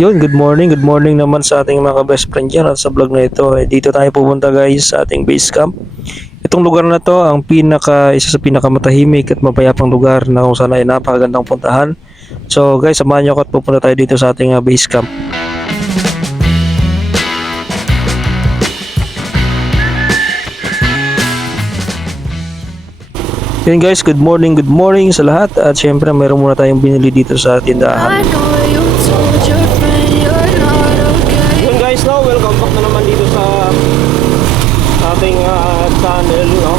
Yun, good morning naman sa ating mga best friend dyan at sa vlog na ito. Dito tayo pupunta guys sa ating base camp. Itong lugar na to ang isa sa pinakamatahimik at mapayapang lugar na kung saan ay napakagandang puntahan. So guys, samahan nyo ako at pupunta tayo dito sa ating base camp. Yun guys, good morning sa lahat. At syempre mayroon muna tayong binili dito sa tindahan. Yun guys, no, welcome back na naman dito sa ating channel, no.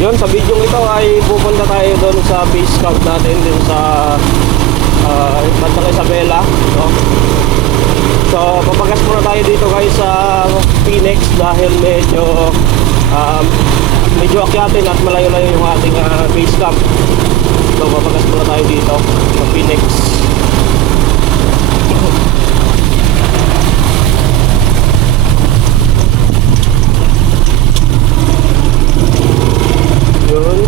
Yun, sa video ito ay pupunta tayo doon sa base camp natin din sa Bantang Isabela, no. So papagas muna tayo dito guys sa Phoenix dahil medyo akyatin at malayo-layo yung ating base camp. So papagas muna tayo dito sa Phoenix. Yun.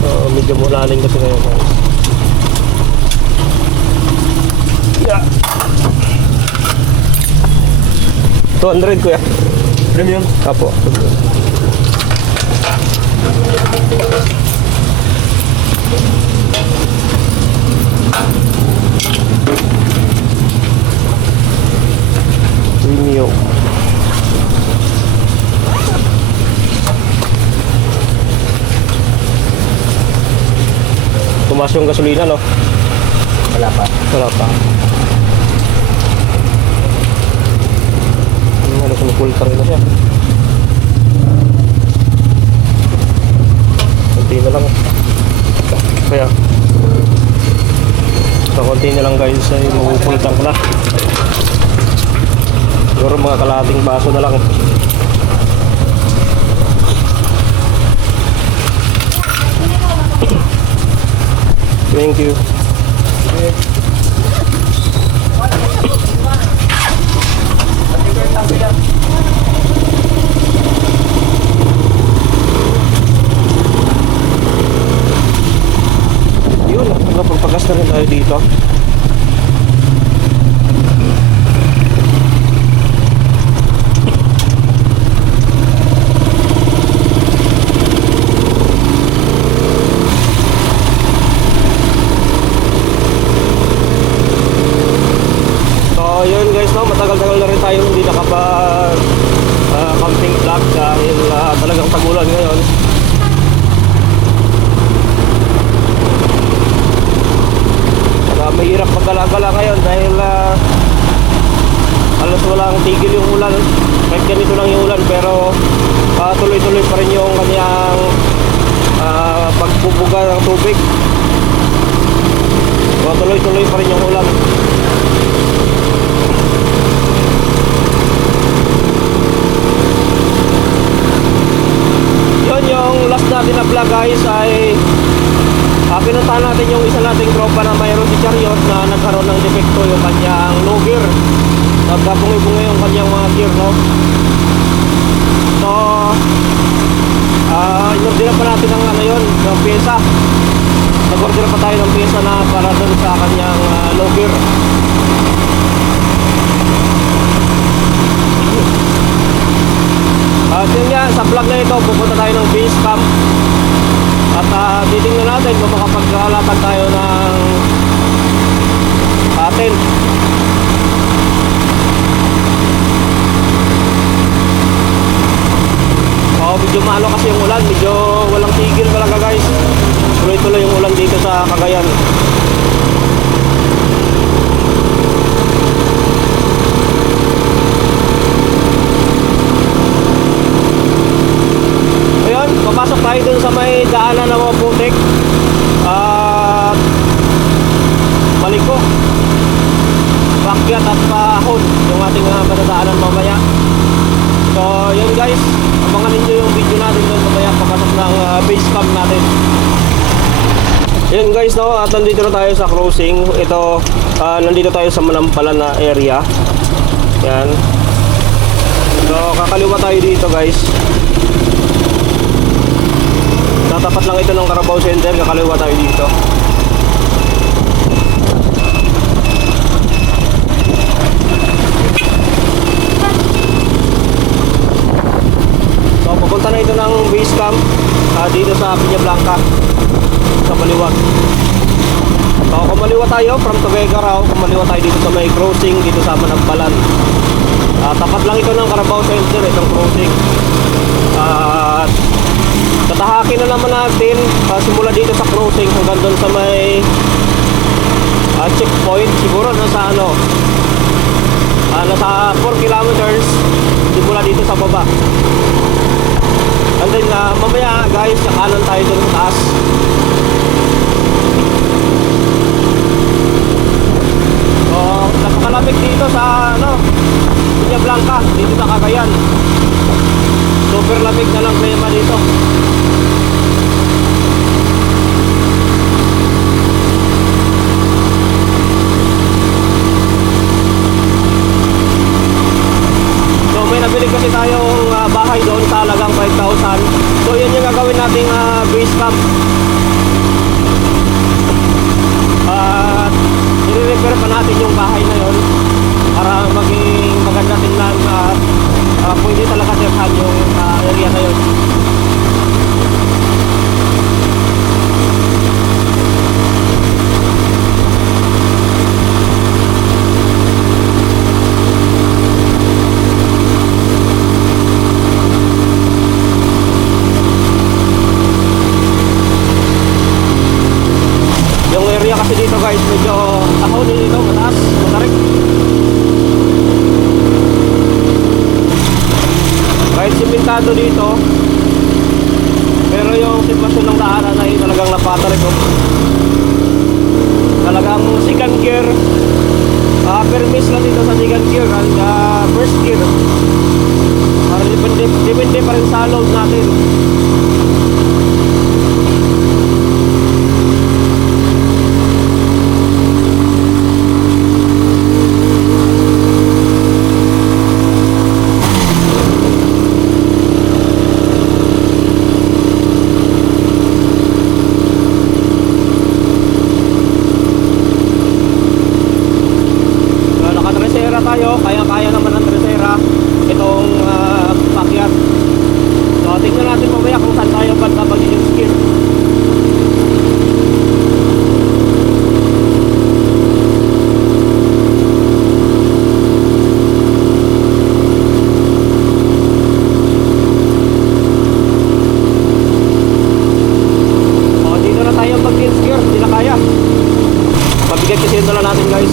So medyo mulaling kasi ngayon guys. Yeah. 200 kuya. Premium? Apo. Premium. Tumaas yung gasolina, no? Wala pa. Wala pa. Ano, sumupultar na siya. Konti na lang. Kaya sa konti na lang guys ay mapupultar ko na. Siguro mga kalahating baso na lang. Thank you. Yun, nakapagpagas na rin tayo dito. Yun guys, no, matagal-tagal na rin tayo hindi nakapag camping vlog dahil talagang tagulan ngayon. Mahirap magdala-gala ngayon dahil halos walang tigil yung ulan. Kahit ganito lang yung ulan pero tuloy-tuloy pa rin yung kanyang pagbubuga ng tubig. So, tuloy-tuloy pa rin yung ulan. Yung last natin na vlog guys ay pinuntahan natin yung isa nating tropa na mayroon si Chariot na nagkaroon ng defekto yung kanyang low gear. Nagkabungi-bungi yung kanyang mga gear, no? So inorder pa natin ng ano yun, ng pyesa. Nag-order pa tayo ng pyesa na para dun sa kanyang low gear. At yun nga, sa vlog na ito pupunta tayo ng base camp. At titingnan natin kung makapaglalakad tayo ng tent. Medyo maano kasi yung ulan, medyo walang tigil talaga guys. Tuloy-tuloy yung ulan dito sa Cagayan. Papasok tayo dun sa may daanan ng mga putik at Maliko, Pakyat at Pahon yung ating madadaanan mamaya. So yun guys, abangan ninyo yung video natin dun mamaya papasok ng base camp natin. Yun guys, no, at nandito na tayo sa crossing. Ito, nandito tayo sa Manampalan na area. Yan. So kakaliwa tayo dito guys. Tatapat lang ito ng Carabao Center, kakaliwa tayo dito. Piña Blanca sa Baliwag. So kumaliwa tayo from Tuguegarao, kumaliwa tayo dito sa may crossing dito sa Manampalan. Tapat lang ito ng Carabao Center, itong crossing. At tatahakin na naman natin simula dito sa crossing hanggang doon sa may checkpoint. Siguro nasa nasa 4 kilometers simula dito sa baba. And then mamaya guys, kanan tayo doon sa taas. So napakalamig dito sa Piña Blanca, dito sa Cagayan. Super lamig na lang klima dito. So may nabili kasi tayong bahay doon sa halagang 5,000. So yun yung gagawin nating base camp. At i-repair pa natin yung bahay na yun para maging maganda tingnan at pwede talaga tirhan yung area na yun. Yung area kasi dito guys, medyo tahaw din dito, mataas, matarik. Kahit simentado dito, pero yung sitwasyon ng daanan ay talagang napatarik. Talagang second gear, permis lang dito sa second gear and first gear. Para depende pa rin sa load natin. Tayo, kaya naman ng Tercera itong pakyat. So tingnan natin mamaya kung saan tayo banda mag-use gear. Dito na tayo mag-use gear, hindi na kaya. Mabigat kasi ito lang natin guys.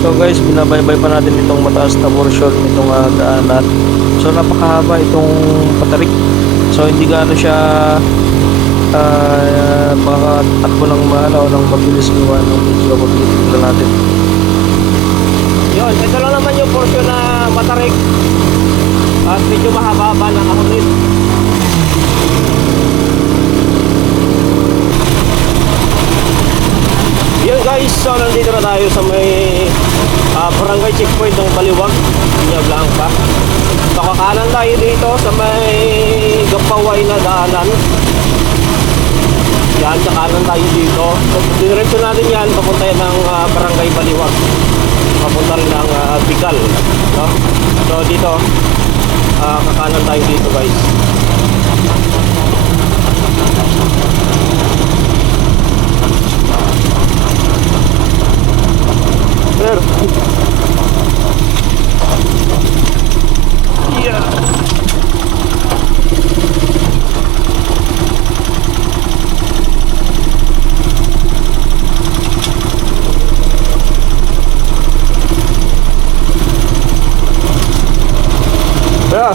So guys, binabaybay pa natin itong mataas na portion nitong daanan. So napakahaba itong patarik. So hindi gaano siya makatakbo ng mahal o ng mabilis gawa ng medyo mabilis natin. Yun, ito lang naman yung portion na matarik at medyo mahaba-haba ng kahunit. Yun guys, so nandito na tayo sa may barangay checkpoint ng Baliwag, Piña Blanca. So kakanan tayo dito sa may Gapaway na daanan. Yan, kakanan tayo dito. So diretso natin yan, papunta yan ng barangay Baliwag. Papunta rin ng Bicol, no? So dito, kakanan tayo dito guys. Yeah. Yeah.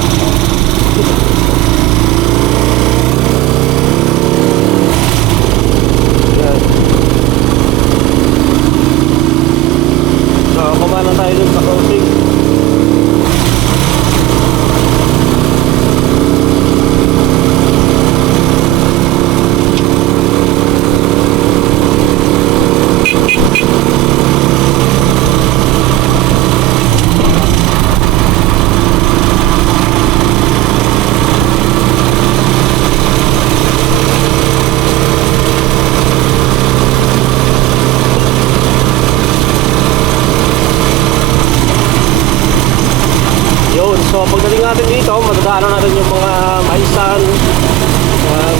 So, kumana tayo dun sa crossing. natin dito, madadaanan natin yung mga maisan. Yan.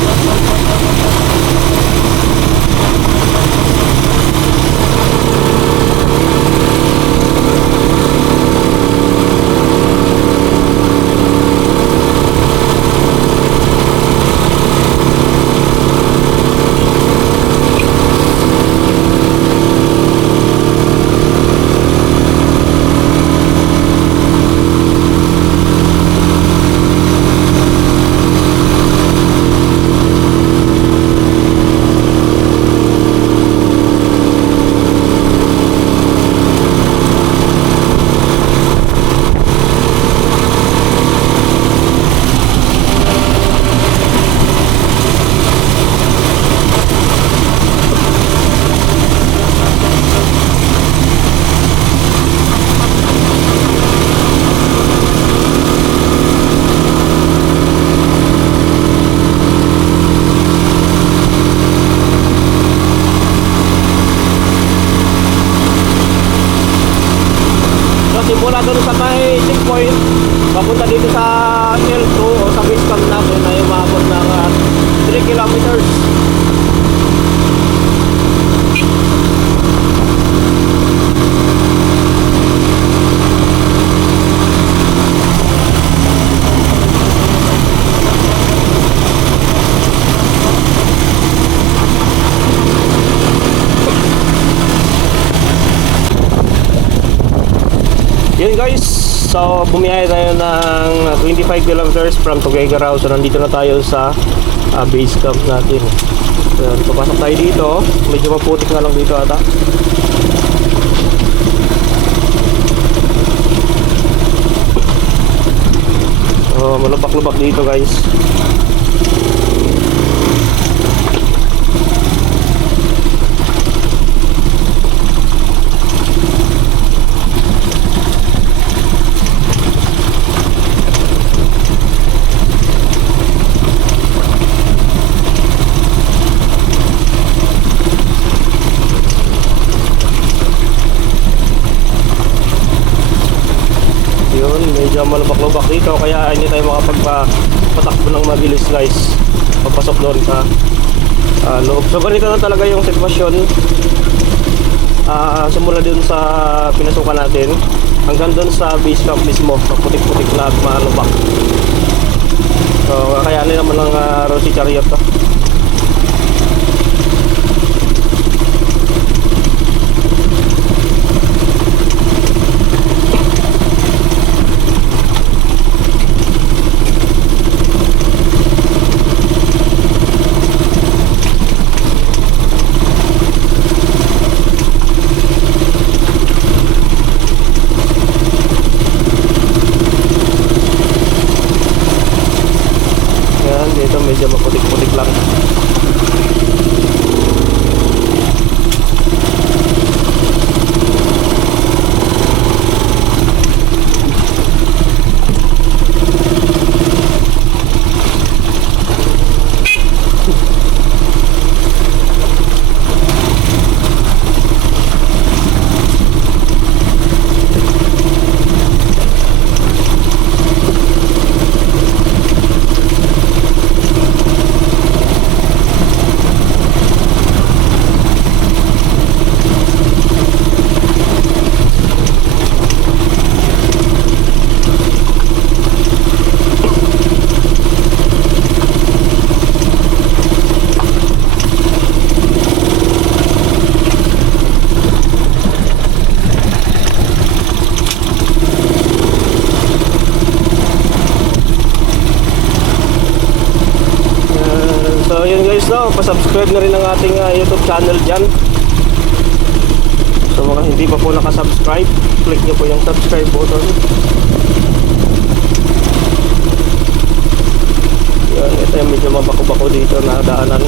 Simula doon sa may checkpoint papunta dito sa L2 o sa base camp natin ay umabot ng 3 kilometers. Yun guys, so bumiyahe tayo ng 25 kilometers from Tuguegarao. So nandito na tayo sa base camp natin. So papasok tayo dito. Medyo maputik na lang dito ata. So malubak-lubak dito guys. Medyo malubak-lubak dito kaya hindi tayo makapagpatakbo ng mabilis guys papasok doon sa loob. So ganito na talaga yung sitwasyon simula doon sa pinasukan natin hanggang doon sa base camp mismo, putik-putik na at malubak. So kakayanin naman ng Rosy Chariot to. Dito medyo maputik-putik lang. So yun guys, no, pa-subscribe na rin ang ating YouTube channel dyan. So mga hindi pa po nakasubscribe, click nyo po yung subscribe button. Yan, ito yung medyo mabako-bako dito na daanan.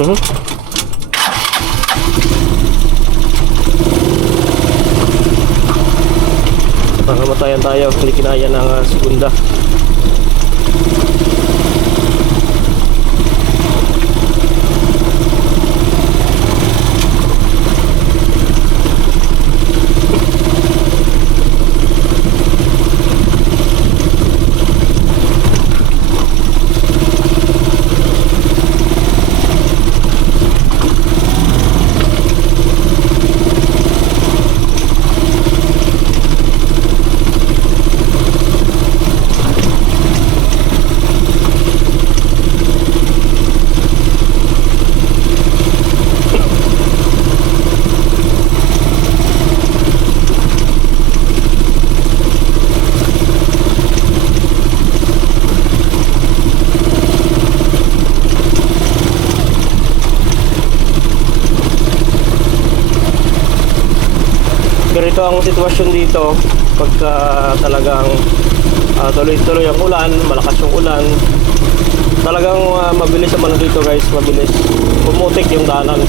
Mhm. Makamatayan tayo, hindi kinaya ng segunda. Ganito ang sitwasyon dito pagka talagang tuloy-tuloy ang ulan, malakas yung ulan. Talagang mabilis naman dito guys, mabilis pumutik yung daanan.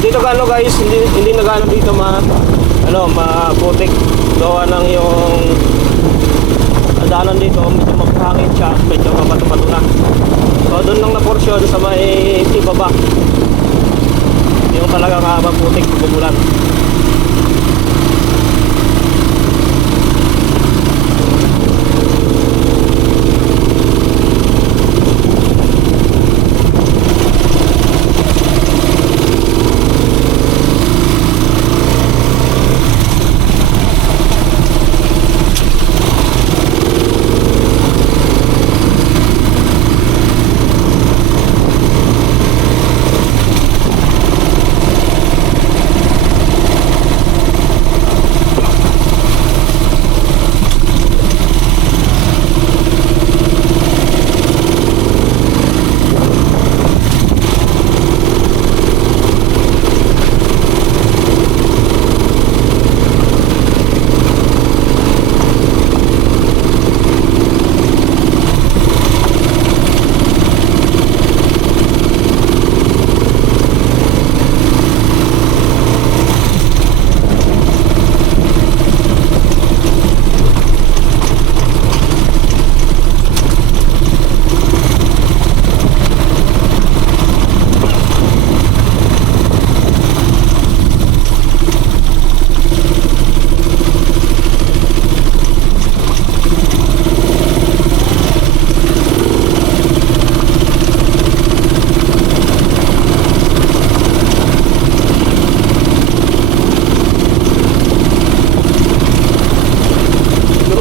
Dito gaano guys, hindi na gaano dito maputik gawa ng yung daanan dito, medyo maghangin siya, medyo mabato-bato na. So doon lang na porsyon sa may ibaba yung talagang maputik bumulan.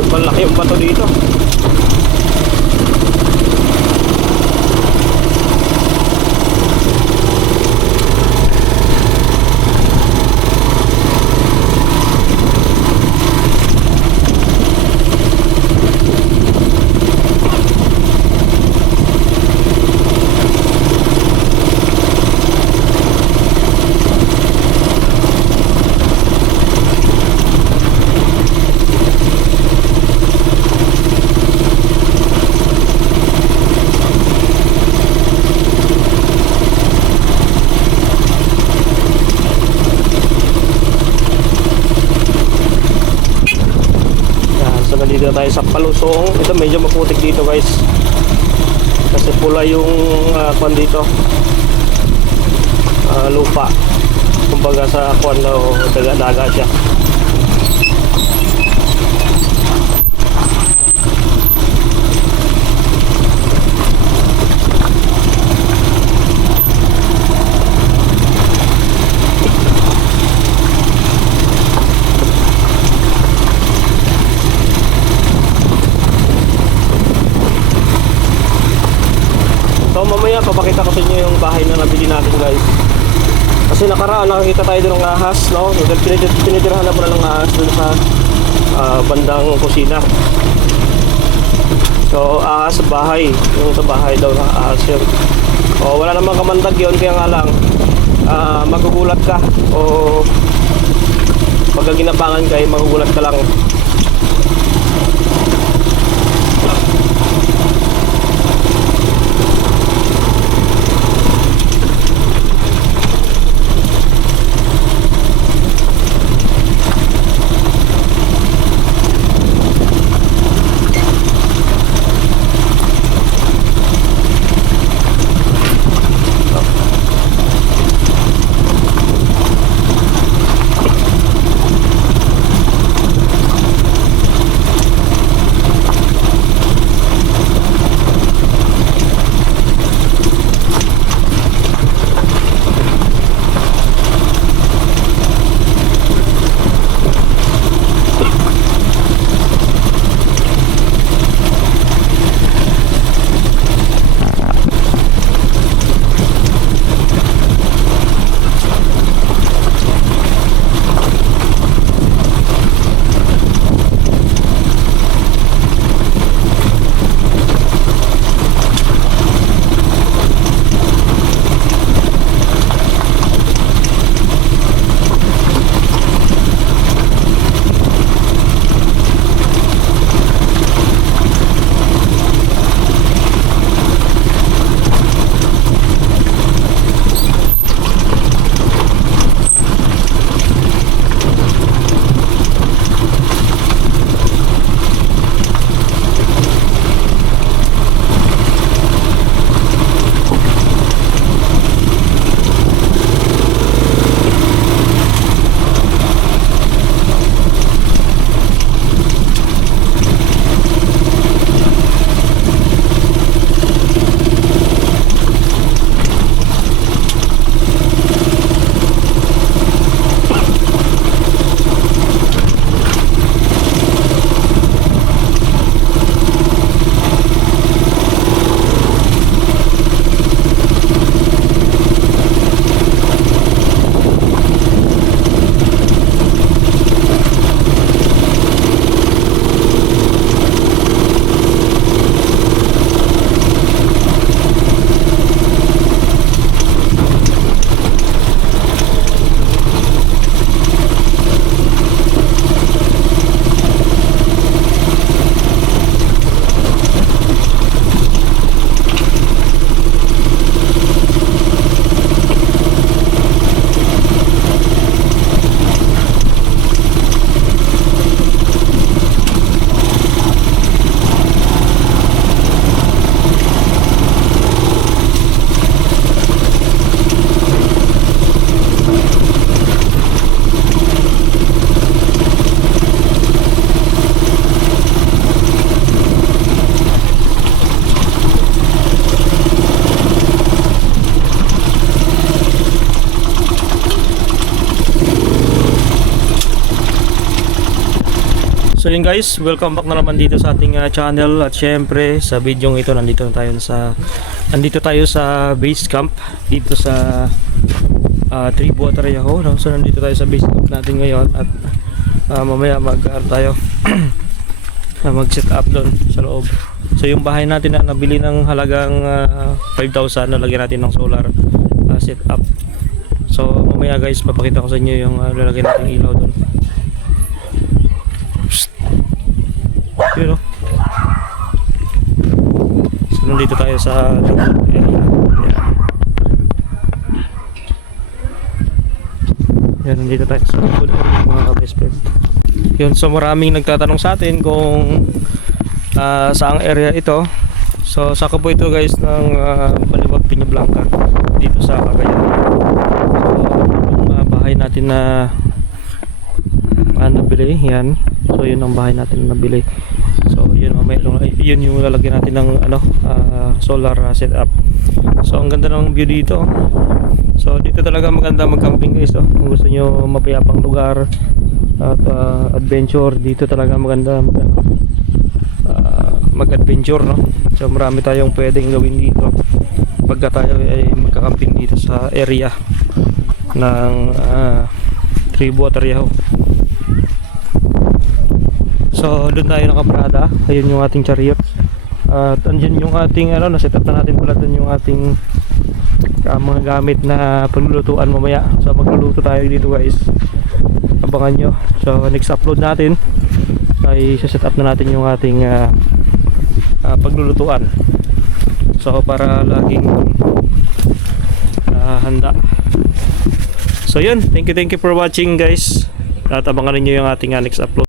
Malaki yung bato dito. palusong. Ito medyo maputik dito guys. Kasi pula yung kwan dito. Lupa. Kumbaga sa kwan o daga-daga siya. So mamaya papakita ko sa inyo yung bahay na nabili natin guys. Kasi nakaraan nakakita tayo doon ng ahas, no? Tinitirahan na pala ng ahas doon sa bandang kusina. So ahas sa bahay, yung sa bahay daw na ahas yun. O wala namang kamandag yun, kaya nga lang magugulat ka o pagka ginapangan ka magugulat ka lang. So yun guys, welcome back na naman dito sa ating channel. At syempre sa video ito nandito tayo sa base camp dito sa Tribu Atarayaho, no? So nandito tayo sa base camp natin ngayon at mamaya tayo mag set up doon sa loob. So yung bahay natin na nabili ng halagang 5,000, nalagyan natin ng solar set up. So mamaya guys, papakita ko sa inyo yung lalagyan natin ilaw doon. Yun, no? So nandito tayo sa area. Yan, nandito tayo sa mga ka-best friend. Yun, so maraming nagtatanong sa atin kung saang area ito. So saka po ito guys ng Baliwag Piña Blanca dito sa Cagayan. So yung bahay natin na nabili yan. So yun ang bahay natin na nabili. So yun mamaya yun yung lalagyan natin ng solar setup. So ang ganda ng view dito. So dito talaga maganda mag-camping guys. Kung gusto nyo mapayapang lugar at adventure, dito talaga maganda mag-adventure, no? So marami tayong pwedeng gawin dito pagka tayo ay magka-camping dito sa area ng Tribu at Riaho. So doon tayo nakaparada. Ayun yung ating chariot. At andyan yung ating na-set up na natin pala doon yung ating mga gamit na paglulutuan mamaya. So magluluto tayo dito guys. Abangan nyo. So next upload natin ay set up na natin yung ating paglulutuan. So para laging handa. So yun, thank you for watching guys. At abangan niyo yung ating next upload.